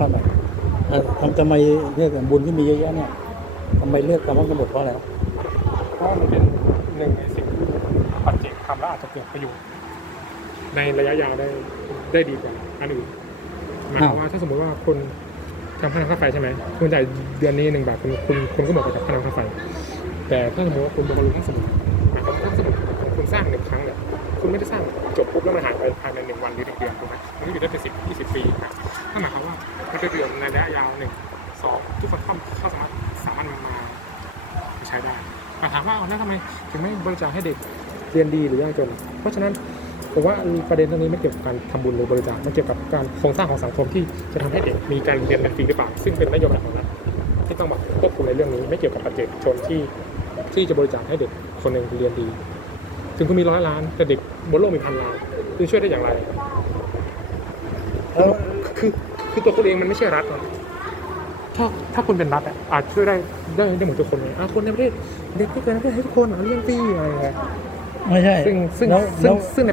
ครับเอ่อทำทำไมเรียกบุญที่มีเยอะแยะเนี่ยทำไมเลือกคำว่ากบฏเพราะอะไรครับเพราะว่ามันเป็นหนึ่งในสิ่งที่ปัจเจกทำแล้วอาจจะเกิดประโยชน์ในระยะยาวได้ได้ดีกว่าอันอื่นหมายความว่าถ้าสมมติว่าคุณทำค่าน้ำค่าไฟใช่ไหมคุณจ่ายเดือนนี้หนึ่งบาทคุณคุณคุณก็หมดไปกับค่าน้ำค่าไฟ แต่ถ้าสมมติว่าคุณบำรุงทั้งสมุดหมายความว่าทั้งสมุดของคุณสร้างหนึ่งครั้งเนี่ยคุณไม่ได้สร้างจบปุ๊บแล้วมันหายไปภายในหนึ่งวันหรื อยู่ได้เป็นสิบยี่สิบปีนะนั่นหมายความว่ามันเป็นประโยชน์ในระยะยาวหนึ่งสองทุกคนเข้าเข้าสามารถสามารถนำมาใช้ได้แต่ถามว่าเอาแล้วทำไมถึงไม่บริจาคให้เด็กเรียนดีหรือยากจน เพราะฉะนั้นผมว่าประเด็นตรงนี้ไม่เกี่ยวกับการทำบุญหรือบริจาคมันเกี่ยวกับการโครงสร้างของสังคมที่จะทำให้เด็กมีการเรียนฟรีหรือเปล่าซึ่งเป็นนโยบายของรัฐที่ต้องแบบควบคุมในเรื่องนี้ ไม่เกี่ยวกับปัจเจกชนที่ที่จะบริจาคให้เด็กคนหนึ่งเรียนดี ถึงคุณมีร้อยล้านแต่เด็กบนโลกมีพันล้านคุณช่วยได้อย่างไร แล้วคือคือตัวคุณเองมันไม่ใช่รัฐอะถ้าถ้าคุณเป็นรัฐอะอาจช่วยได้ได้ได้หมดทุกคนเลยอะคนในประเทศเด็กที่เกิดในประเทศให้ทุกคนอะเรียนฟรีอะไรอย่างเงี้ยไม่ใช่ซึ่งซึ่งแล้วซึ่แล้งวซึ่งใน